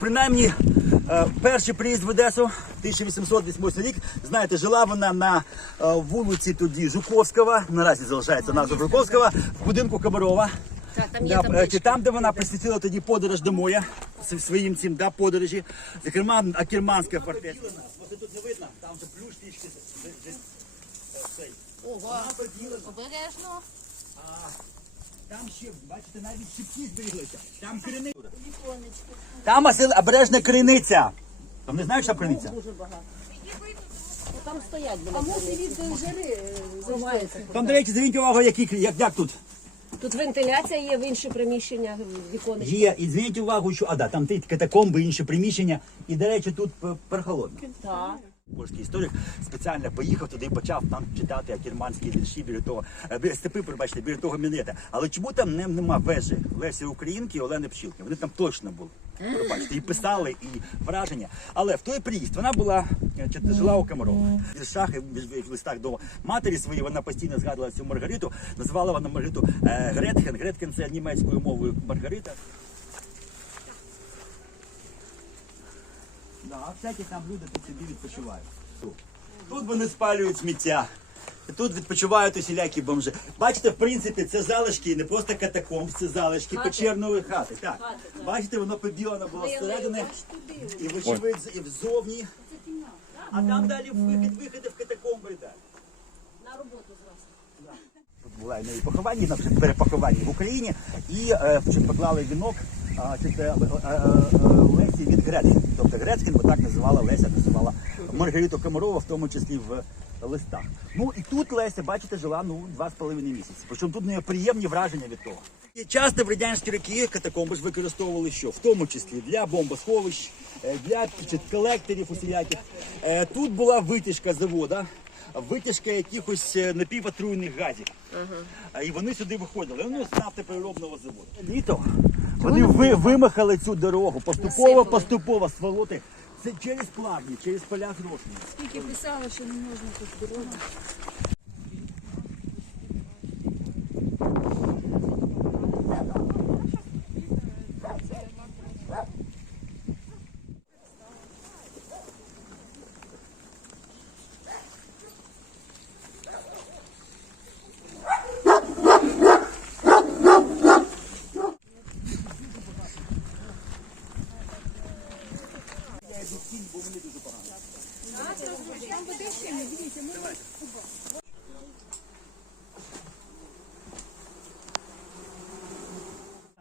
Принаймні, е, перший приїзд в Одесу 1888 рік. Знаєте, жила вона на е, вулиці тоді Жуковського, наразі залишається назва Жуковського, в будинку Комарова. Так, там є Да, е, там, де вона присвятила тоді подорож до моря своїм цим да, подорожі. Зокрема, Акерманська фортеця. Ось тут не видно, там вже плюш трішки. Ого, обережно. Там ще, бачите, навіть щипки зберіглися. Там криниця. Там Василь, обережна криниця. Там не знаєш, що криниця? Дуже багато. Там стоять А може від жари зривається. Там, до речі, зверніть увагу, які, як, як тут. Тут вентиляція є в інші приміщення, віконечки. Є, і зверніть увагу, що, а да, там ті катакомби, інші приміщення. І, до речі, тут прохолодно. Так. Польський історик спеціально поїхав туди і почав там читати акерманські вірші біля того, е, степи, пробачте, біля того мінета. Але чому там не, нема вежі Лесі Українки і Олени Пчілки? Вони там точно були. Пробачте, і писали, і враження. Але в той приїзд вона була е, жила у Комарова. В віршах і в- в листах до матері своєї вона постійно згадувала цю Маргариту. Називала вона Маргариту е, Гретхен. Гретхен це німецькою мовою Маргарита. Да, а всякі там люди тут собі відпочивають. Тут. Тут вони спалюють сміття. Тут відпочивають усілякі бомжи. Бачите, в принципі, це залишки не просто катакомб, це залишки печерної хати. Так. Бачите, воно побілено було зсередини і вочевидь, і взовні. А там далі вихід, виходи в катакомби далі. На роботу зразу. була і на її похованні, на перепохованні в Україні, і е, поклали вінок Лесі від Грецькин. Тобто Грецькин, бо так називала Леся, називала Маргариту Комарова, в тому числі в листах. Ну і тут Леся, бачите, жила ну два з половиною місяці. Причому тут не приємні враження від того. І часто в радянські роки катакомби ж використовували що? В тому числі для бомбосховищ, е, для колекторів усіляких. Е, Тут була витяжка завода, витяжка якихось напіватруйних напівотруйних газів. Ага. І вони сюди виходили. Вони з нафтопереробного заводу. Літо вони ви, вимахали цю дорогу Поступово, поступово сволоти. Це через плавні, через поля грошні. Скільки писали, що не можна тут дорога.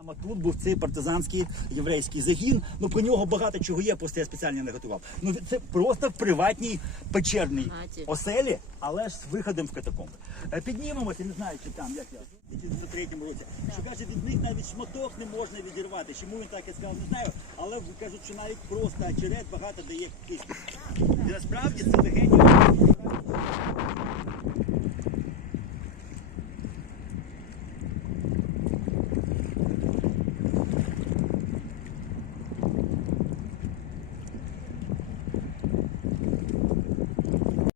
Саме тут був цей партизанський єврейський загін. Ну про нього багато чого є, просто я спеціально не готував. Ну це просто в приватній печерній оселі, але ж з виходом в катакомби. Е, Піднімемося, не знаю, чи там як я. в 93-му році. Що каже, від них навіть шматок не можна відірвати. Чому він так і сказав, не знаю. Але кажуть, що навіть просто очерет багато дає кисню. І насправді це легені.